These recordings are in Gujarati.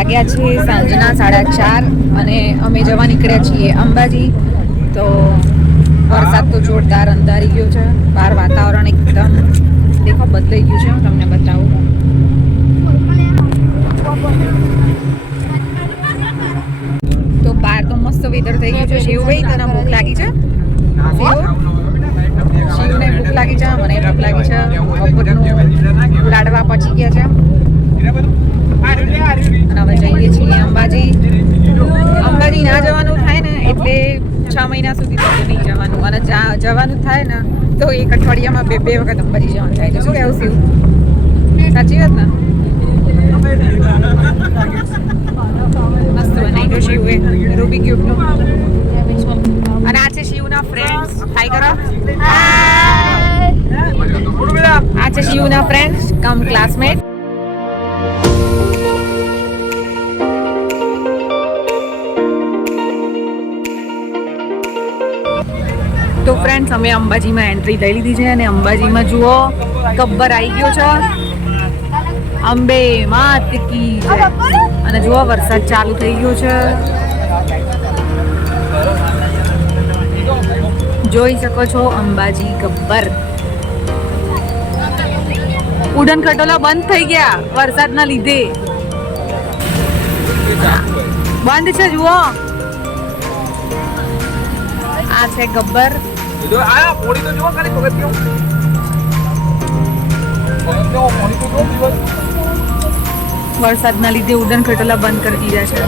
વાગ્યા છે સાંજના સાડા ચાર અને અમે જવા નીકળ્યા છીએ અંબાજી. તો વરસાદ તો જોરદાર અંધારી ગયો છે. બહાર વાતાવરણ એકદમ દેખો બદલાઈ ગયું છે. હું તમને બતાવું. તો બહાર તો મસ્ત વેધર થઈ ગયું છે. શિવભાઈ તને ભૂખ લાગી છે? શિવને ભૂખ લાગી છે, મને ભૂખ લાગી છે. બપોરનું લાડવા પચી ગયા છે. અને હવે જઈએ છીએ અંબાજી. અંબાજી ના જવાનું થાય ને, એટલે છ મહિના સુધી તો નહીં જવાનું. અને જવાનું થાય ને, તો એક અઠવાડિયામાં બે બે વખત અંબાજી જવાનું થાય. છે શું કહેવું શિવ સાચી વાત ને? મસ્ત બનાવી શિવે રૂબી ક્યુબનું અને આ શિવના ફ્રેન્ડ્સ હાય આ છે શિવના ફ્રેન્ડ્સ કમ ક્લાસમેટ તો ફ્રેન્ડ્સ અમે અંબાજીમાં એન્ટ્રી લઈ લીધી છે અને અંબાજીમાં જુઓ, ગબ્બર આવી ગયો છે. અંબે માત કી. અને જુઓ, વરસાદ ચાલુ થઈ ગયો છે. જોઈ શકો છો અંબાજી ગબ્બર. ઉડન ખટોલા બંધ થઈ ગયા વરસાદના લીધે. બંધ છે જુઓ. આ છે ગબ્બર. વરસાદના લીધે ઉડન ખટોલા બંધ કરી દીધા છે.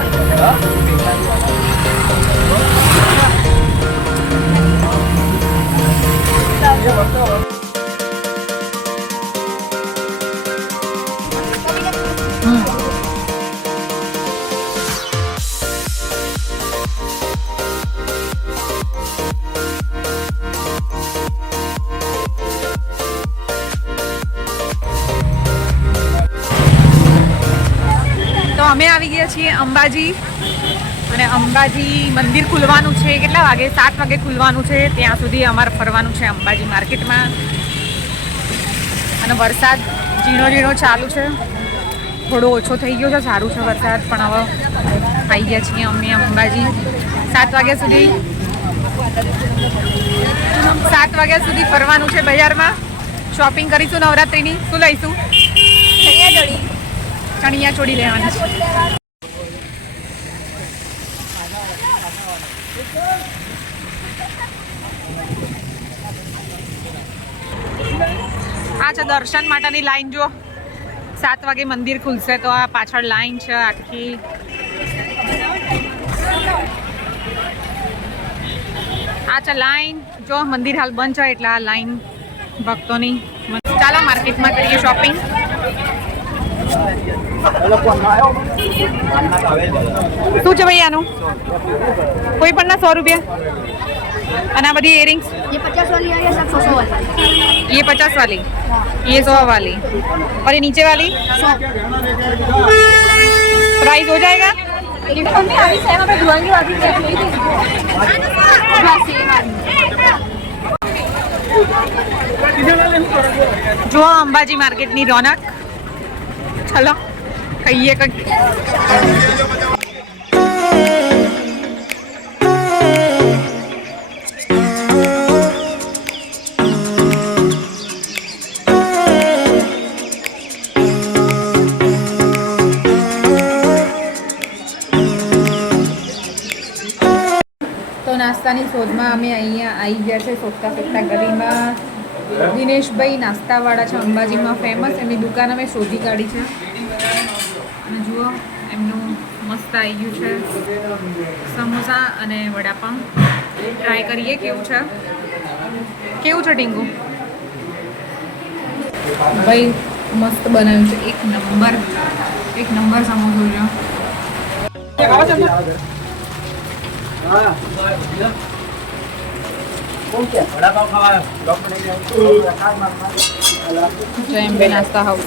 છીએ અંબાજી. અને અંબાજી મંદિર ખુલવાનું છે. કેટલા વાગે? સાત વાગે ખુલવાનું છે. ત્યાં સુધી અમારે ફરવાનું છે અંબાજી માર્કેટમાં. અને વરસાદ ઝીણો ઝીણો ચાલુ છે. થોડો ઓછો થઈ ગયો છે. સારું છે વરસાદ પણ હવે આવી ગયા છીએ અમે અંબાજી. સાત વાગ્યા સુધી. સાત વાગ્યા સુધી ફરવાનું છે બજારમાં. શોપિંગ કરીશું નવરાત્રિની. શું લઈશું? ચણિયા ચોળી લેવાની છે. આ છે દર્શન માટેની લાઈન જો સાત વાગે મંદિર ખુલશે તો આ પાછળ લાઈન છે આખી. આ છે લાઈન. જો મંદિર હાલ બંધ છે એટલે આ લાઈન ભક્તોની. ચાલો માર્કેટમાં કરીએ શોપિંગ શું છે ભાઈ આનું કોઈ પણ ના સો રૂપિયા અને આ બધી ઇયરિંગ્સ ये पचास वाली है या सब सौ सौ वाली ये पचास वाली ये सौ वाली और ये नीचे वाली सौ प्राइस हो जाएगा मम्मी अभी से हमें धुआंगी वाली देख ली थी हाँ सेम જો અંબાજી માર્કેટની રોનક ચલો કહીએ કંઈક નાસ્તાની શોધમાં અમે અહીંયા આવી ગયા છે શોધતા શોધતા ગલીમાં. દિનેશભાઈ નાસ્તાવાળા છે અંબાજીમાં ફેમસ એમની દુકાન અમે શોધી કાઢી છે. અને જુઓ, એમનું મસ્ત આવી ગયું છે. સમોસા અને વડાપાઉં. ટ્રાય કરીએ, કેવું છે? કેવું છે ટીંગુ? ભાઈ, મસ્ત બનાવ્યું છે. એક નંબર એક નંબર સમોસો છે. જય નાસ્તા હાઉસ.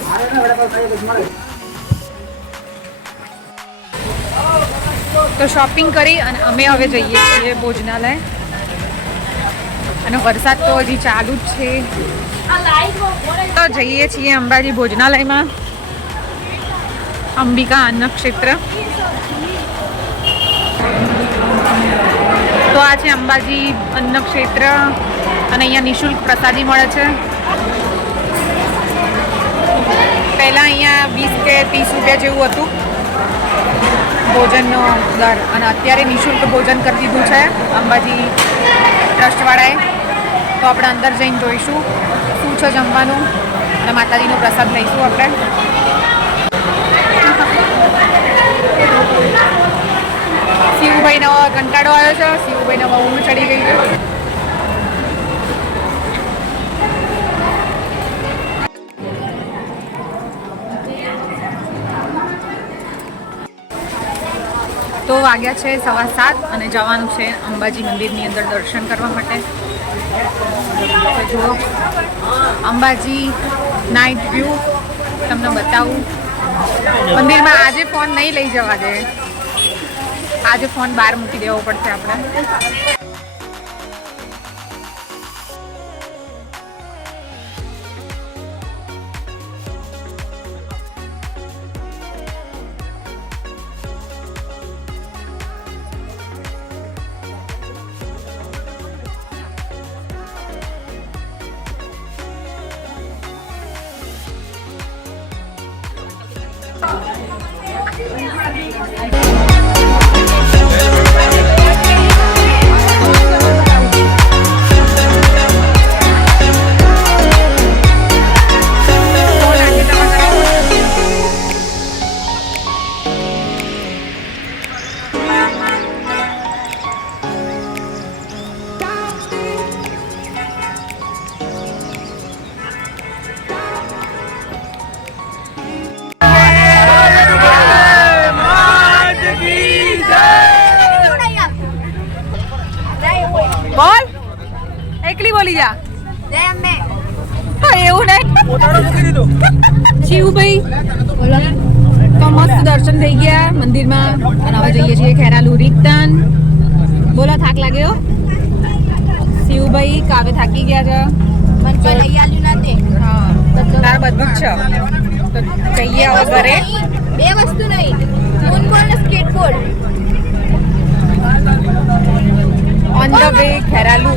તો શોપિંગ કરી અને અમે હવે જઈએ છીએ ભોજનાલય. અને વરસાદ તો હજી ચાલુ જ છે. તો જઈએ છીએ અંબાજી ભોજનાલયમાં. અંબિકા અન્નક્ષેત્ર તો આ છે અંબાજી અન્નક્ષેત્ર અને અહીંયા નિઃશુલ્ક પ્રસાદી મળે છે. પહેલાં અહીંયા વીસ કે ત્રીસ રૂપિયા જેવું હતું. ભોજનનો દર. અને અત્યારે નિઃશુલ્ક ભોજન કરી દીધું છે અંબાજી ટ્રસ્ટવાળાએ. તો આપણે અંદર જઈને જોઈશું શું છે જમવાનું અને માતાજીનો પ્રસાદ લઈશું આપણે. શિવભાઈનો કંટાળો આવ્યો છે. શિવભાઈને હવે ચડી ગઈ છે. તો વાગ્યા છે સવા સાત અને જવાનું છે અંબાજી મંદિરની અંદર દર્શન કરવા માટે. જુઓ, અંબાજી નાઇટ વ્યૂ તમને બતાવું. મંદિરમાં આજે ફોન નહીં લઈ જવા દે. આજે ફોન બહાર મૂકી દેવો પડશે આપણે. Thank you. એકલી બોલી જા? એવું નહીં. શિવભાઈ તો મસ્ત દર્શન થઈ ગયા મંદિરમાં. અને હવે જઈએ છીએ ખેરાલુ રીતન બોલો થાક લાગ્યો શિવભાઈ કાવે થાકી ગયા છે. હા તાર બધું જ છે? તો જઈએ હવે ઘરે. બે વસ્તુ નહીં. ફૂટબોલ ને skateboard. On the way Kheralu.